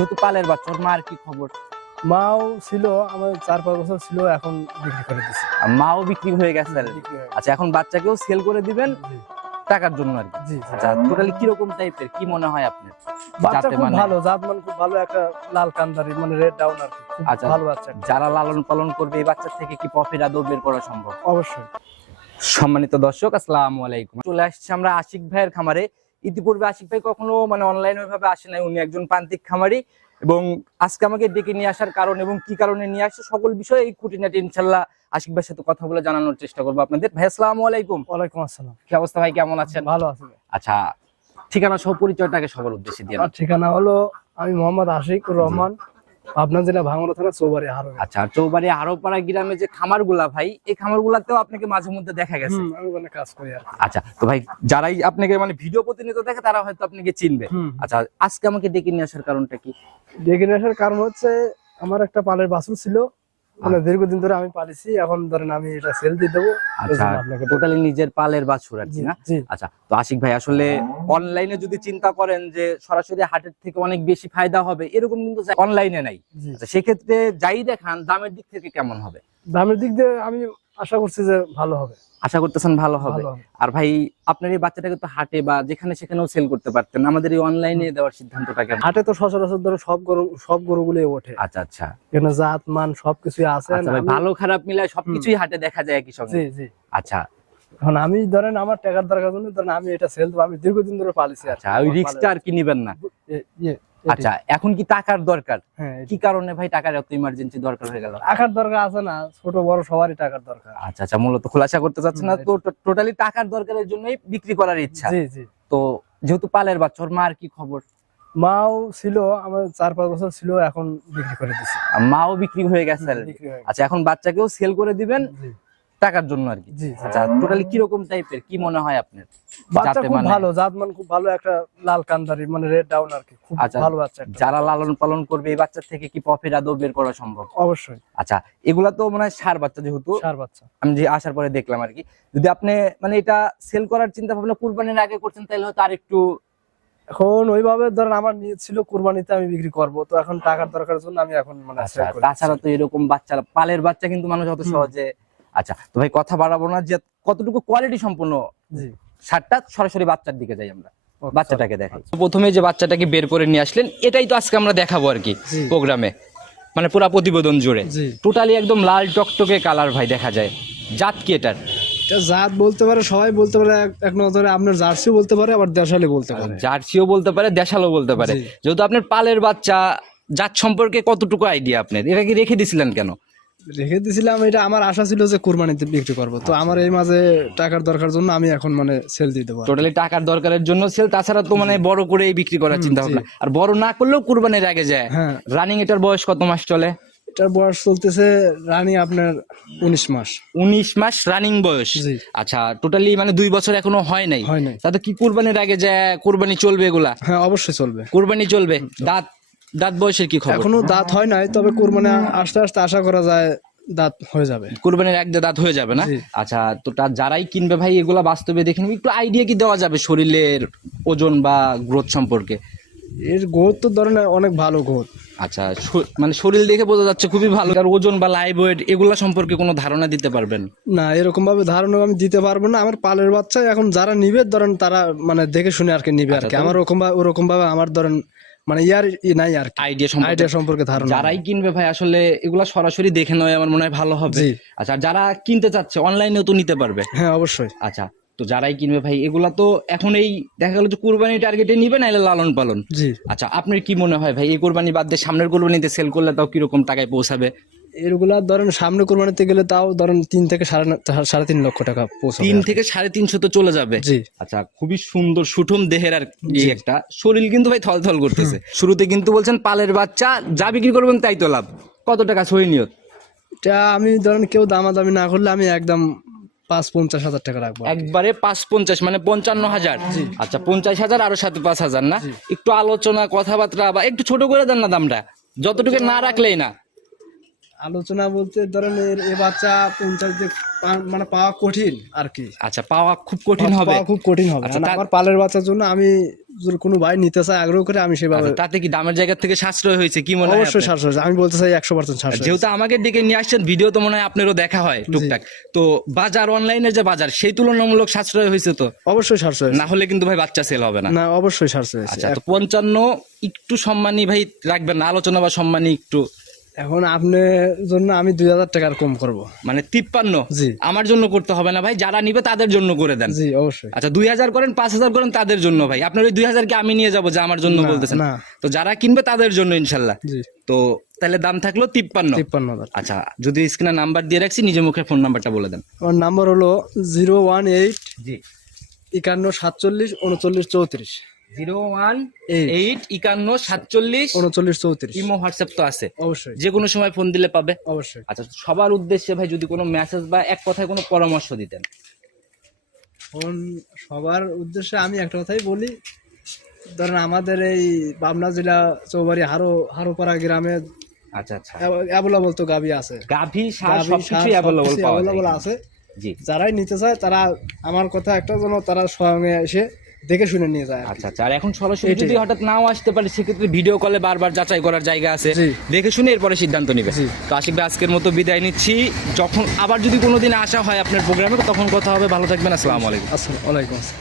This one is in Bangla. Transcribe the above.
যেহেতু পালের বাচ্চা ওর মার কি খবর? মাও ছিল আমার চার পাঁচ বছর ছিল এখন বিক্রি করে দিছি। মাও বিক্রি হয়ে গেছে হয়ে আচ্ছা এখন বাচ্চাকেও সেল করে দিবেন টাকার জন্য আর কি। আচ্ছা টোটালি কীরকম টাইপের কি মনে হয় আপনার? বাচ্চা খুব মানে- ভালো জাত মান খুব ভালো একটা লাল কান্দারি মানে রেড ডাউন আর কি আচ্ছা। ভালো বাচ্চা। যারা লালন পালন করবে এই বাচ্চা থেকে কি প্রফিট আদৌ বের করা সম্ভব? অবশ্যই। সম্মানিত দর্শক আসসালামু আলাইকুম। চলে আসছে আমরা আশিক ভাইয়ের খামারে। ইতিপূর্বে আশিক ভাই কখনো মানে অনলাইন ওইভাবে আসে নাই। উনি একজন প্রান্তিক খামারি এবং আজকে আমাকে ডেকে নিয়ে আসার কারণ এবং কি কারণে নিয়ে আসছে সকল বিষয়ে এই খুঁটিনাটি ইনশাল্লাহ আশিক ভাইয়ের সাথে কথা বলে জানানোর চেষ্টা করব আপনাদের। ভাই আসসালামু আলাইকুম। ওয়ালাইকুম আসসালাম। কি অবস্থা ভাই কেমন আছেন? ভালো আছি আচ্ছা ঠিকানা সহ পরিচয়টাকে সবার উদ্দেশ্যে দিয়ে ঠিকানা হলো আমি মোহাম্মদ আশিক রহমান পাবনা জেলা ভাঙড়া থানা চৌবাড়ি হারো আচ্ছা চৌবাড়ি হারোপাড়া গ্রামে যে খামারগুলা ভাই এই খামারগুলাতেও আপনাকে মাঝে মধ্যে দেখা গেছে? আমি ওখানে কাজ করি আর আচ্ছা তো ভাই যারাই আপনাকে মানে ভিডিও প্রতিনিয়ত দেখে তারা হয়তো আপনাকে চিনবে। আচ্ছা আজকে আমাকে ডেকে নিয়ে আসার কারণটা কি? ডেকে নিয়ে আসার কারণ হচ্ছে আমার একটা পালের বাছুর ছিল মানে দীর্ঘদিন ধরে আমি পালিছি এখন ধরেন আমি এটা সেল দিয়ে দেবো আচ্ছা টোটালি নিজের পালের বাছুর আর কি না? আচ্ছা তো আশিক ভাই আসলে অনলাইনে যদি চিন্তা করেন যে সরাসরি হাটের থেকে অনেক বেশি ফায়দা হবে এরকম কিন্তু অনলাইনে নাই। আচ্ছা সেক্ষেত্রে যাই দেখান দামের দিক থেকে কেমন হবে? দামের দিক দিয়ে আমি আশা করছি যে ভালো হবে। আশা করতেছেন ভালো হবে। আর ভাই আপনার এই বাচ্চাটাকে তো হাটে বা যেখানে সেখানেও সেল করতে পারতেন। আমাদের এই অনলাইনে দেওয়ার সিদ্ধান্তটা কেন হাটে তো সচরাচর ধরো সব গরু সব গরুগুলোই ওঠে। আচ্ছা আচ্ছা। এখানে জাত মান সবকিছুই আছে। আচ্ছা ভালো খারাপ মিলায় সবকিছুই হাটে দেখা যায় একই সঙ্গে। জি জি। আচ্ছা। এখন আমি ধরেন আমার টাকার দরকার জন্য ধরেন আমি এটা সেল আমি দীর্ঘদিন ধরে পালিছি আচ্ছা ওই রিস্কটা আর কি নিবেন না? ইয়ে। আচ্ছা এখন কি টাকার দরকার? হ্যাঁ কি কারণে ভাই টাকার এত ইমার্জেন্সি দরকার হয়ে গেল? টাকার দরকার আছে না ছোট বড় সবারই টাকার দরকার। আচ্ছা আচ্ছা মূলত খোলাসা করতে চাচ্ছেন না তো টোটালি টাকার দরকারের জন্যই বিক্রি করার ইচ্ছা। জি জি। তো যেহেতু পালের বাচ্চা ওর মার কি খবর? মাও ছিল আমার চার পাঁচ বছর ছিল এখন বিক্রি করে দিছি। মাও বিক্রি হয়ে গেছে। আচ্ছা এখন বাচ্চাকেও সেল করে দিবেন। টাকার জন্য আর কি। আচ্ছা টোটালি কীরকম টাইপের কি মনে হয় আপনার? বাচ্চা খুব মানে- ভালো জাত খুব ভালো একটা লাল কান্দারি মানে রেড ডাউন আর কি খুব আচ্ছা, ভালো বাচ্চা যারা লালন পালন করবে এই বাচ্চা থেকে কি প্রফিট আদৌ বের করা সম্ভব? অবশ্যই। আচ্ছা এগুলা তো মানে সার বাচ্চা যেহেতু। সার বাচ্চা। আমি যে আসার পরে দেখলাম আর কি যদি আপনি মানে এটা সেল করার চিন্তা ভাবনা কুরবানির আগে করছেন তাহলে হয়তো আর একটু এখন ওইভাবে ধরেন আমার নিয়ে ছিল কুরবানিতে আমি বিক্রি করব তো এখন টাকার দরকার জন্য আমি এখন মানে আচ্ছা তাছাড়া তো এরকম বাচ্চা পালের বাচ্চা কিন্তু মানুষ অত সহজে আচ্ছা তো ভাই কথা বাড়াবো না যে কতটুকু কোয়ালিটি সম্পূর্ণ। সারটা সরাসরি বাচ্চার দিকে যাই আমরা বাচ্চাটাকে দেখাই প্রথমে যে বাচ্চাটাকে বের করে নিয়ে আসলেন এটাই তো আজকে আমরা দেখাবো আর কি প্রোগ্রামে মানে পুরা প্রতিবেদন জুড়ে। টোটালি একদম লাল টকটকে কালার ভাই দেখা যায়। জাত কি এটার? জাত বলতে পারে সবাই বলতে পারে এক- এক নজরে আপনার জার্সিও বলতে পারে আবার দেশালি বলতে পারে। জার্সিও বলতে পারে দেশালও বলতে পারে। যেহেতু আপনার পালের বাচ্চা জাত সম্পর্কে কতটুকু আইডিয়া আপনার? এটা কি রেখে দিছিলেন কেন? রেখে দিছিলাম এটা আমার আশা ছিল যে কুরবানিতে বিক্রি করব। তো আমার এই মাঝে টাকার দরকার জন্য আমি এখন মানে সেল দিতে পারব টোটালি টাকার দরকারের জন্য সেল তাছাড়া তো মানে বড় করে বিক্রি করার চিন্তা ভাবনা। আর বড় না করলেও কুরবানির আগে যায়। হ্যাঁ। রানিং এটার বয়স কত মাস চলে? এটার বয়স চলতেছে রানী আপনার উনিশ মাস। উনিশ মাস রানিং বয়স? আচ্ছা টোটালি মানে দুই বছর এখনও হয় নাই। হয় নাই। তাতে কি কুরবানির আগে যায় কুরবানি চলবে এগুলা? হ্যাঁ অবশ্যই চলবে। কুরবানি চলবে। দাঁত দাঁত বয়সের কি খবর? এখনও দাঁত হয় নাই তবে কুরবানি আস্তে আস্তে আশা করা যায় দাঁত হয়ে যাবে। কুরবানির এক দাঁত হয়ে যাবে না? আচ্ছা তো তা- যারাই কিনবে ভাই এগুলা বাস্তবে দেখে নিবে। একটু আইডিয়া কি দেওয়া যাবে শরীরের ওজন বা গ্রোথ সম্পর্কে? এর গোদ তো ধরেন অনেক ভালো গোদ আচ্ছা মানে শরীর দেখে বোঝা যাচ্ছে খুবই ভালো। আর ওজন বা লাইভ ওয়েট এগুলা সম্পর্কে কোনো ধারণা দিতে পারবেন? না এরকম ভাবে ধারণা আমি দিতে পারব না। আমার পালের বাচ্চা এখন যারা নিবে ধরেন তারা মানে দেখে শুনে আর কি নিবে আর কি। আচ্ছা, আমার ওরকম ওরকম ভাবে আমার ধরেন মানে ইয়ার নাই আর আইডিয়া সম্পর্কে। আইডিয়া সম্পর্কে ধারণা যারাই কিনবে ভাই আসলে এগুলা সরাসরি দেখে নয় আমার মনে হয় ভালো হবে। আচ্ছা যারা কিনতে চাচ্ছে অনলাইনেও তো নিতে পারবে। হ্যাঁ অবশ্যই। আচ্ছা তো যারাই কিনবে ভাই এগুলা তো এখন এই দেখা গেল যে কুরবানি টার্গেটে নিবে না এলে লালন পালন। জি। আচ্ছা আপনার কি মনে হয় ভাই এই কোরবানি বাদ দিয়ে সামনের কোরবানিতে সেল করলে তাও কীরকম টাকায় পৌঁছাবে? এগুলা ধরেন সামনে কোরবানিতে গেলে তাও ধরেন তিন থেকে সাড়ে সাড়ে তিন লক্ষ টাকা পৌঁছাবে তিন থেকে সাড়ে তিনশো তো চলে যাবে। জি। আচ্ছা খুবই সুন্দর সুঠম দেহের আর কি একটা। শরীর কিন্তু ভাই থলথল করতেছে। শুরুতে কিন্তু বলছেন পালের বাচ্চা যা বিক্রি করবেন তাই তো লাভ। কত টাকা সহি নিয়ত? এটা আমি ধরেন কেউ দামাদামি না করলে আমি একদম পাঁচ পঞ্চাশ হাজার টাকা রাখব একবারে পাঁচ পঞ্চাশ মানে পঞ্চান্ন হাজার। আচ্ছা পঞ্চাশ হাজার আরও সাথে পাঁচ হাজার না? একটু আলোচনা কথাবার্তা বা একটু ছোট করে দেন না দামটা। যতটুকু না রাখলেই না। আলোচনা বলতে ধরেন এ বাচ্চা পঞ্চাশ পা- মানে পাওয়া কঠিন আর কি। আচ্ছা পাওয়া খুব কঠিন হবে। পাওয়া খুব কঠিন হবে। আচ্ছা, তা- আমার পালের বাচ্চার জন্য আমি যদি কোনো ভাই নিতে চায় আগ্রহ করে আমি সেভাবে আচ্ছা, তাতে কি দামের জায়গা থেকে সাশ্রয় হয়েছে? কি মনে হয় অবশ্যই সাশ্রয় আমি বলতে চাই একশো পার্সেন্ট সাশ্রয় যেহেতু আমাকে ডেকে নিয়ে আসছেন ভিডিও তো মনে হয় আপনারও দেখা হয় টুকটাক। তো বাজার অনলাইনে যে বাজার সেই তুলনামূলক সাশ্রয় হয়েছে তো? অবশ্যই সাশ্রয় না হলে কিন্তু ভাই বাচ্চা সেল হবে না। না অবশ্যই সাশ্রয় আচ্ছা তো পঞ্চান্ন একটু সম্মানী ভাই রাখবেন না আলোচনা বা সম্মানী একটু এখন আপনার জন্য আমি দুই হাজার টাকার কম করব। মানে তিপ্পান্ন? জি। আমার জন্য করতে হবে না ভাই যারা নিবে তাদের জন্য করে দেন। জি অবশ্যই। আচ্ছা দুই হাজার করেন পাঁচ হাজার করেন তাদের জন্য ভাই। আপনার ওই দুই হাজারকে আমি নিয়ে যাব যে আমার জন্য বলতেছেন। তো যারা কিনবে তাদের জন্য ইনশাল্লাহ। জি। তো তাহলে দাম থাকল তিপ্পান্ন? তিপ্পান্ন হাজার। আচ্ছা যদি স্ক্রিনে নাম্বার দিয়ে রাখছি নিজের মুখে ফোন নাম্বারটা বলে দেন। আমার নাম্বার হলো জিরো ওয়ান এইট জি। একান্ন সাতচল্লিশ উনচল্লিশ চৌত্রিশ। জিরো ওয়ান এইট একান্ন সাতচল্লিশ উনচল্লিশ চৌত্রিশ। ইমো হোয়াটসঅ্যাপ তো আছে। অবশ্যই। যে কোনো সময় ফোন দিলে পাবে। অবশ্যই। আচ্ছা সবার উদ্দেশ্যে ভাই যদি কোনো মেসেজ বা এক কথায় কোনো পরামর্শ দিতেন। ফোন সবার উদ্দেশ্যে আমি একটা কথাই বলি। ধরেন আমাদের এই পাবনা জেলা চৌবাড়ি হারো হারোপাড়া গ্রামে আচ্ছা আচ্ছা। অ্যাভেলেবল তো আছে। গাভী সার সবকিছু অ্যাভেলেবল আছে। জি। যারাই নিতে চায় তারা আমার কথা একটা যেন তারা স্বয়ং এসে দেখে শুনে নিয়ে যায় আচ্ছা আচ্ছা। আর এখন সরাসরি যদি হঠাৎ নাও আসতে পারে সেক্ষেত্রে ভিডিও কলে বারবার যাচাই করার জায়গা আছে। দেখে শুনে এরপরে সিদ্ধান্ত নিবে। তো আশিক ভাই আজকের মতো বিদায় নিচ্ছি। যখন আবার যদি কোনোদিন আসা হয় আপনার প্রোগ্রামে তখন কথা হবে। ভালো থাকবেন। আসসালামু আলাইকুম। আসসালাম আলাইকুম।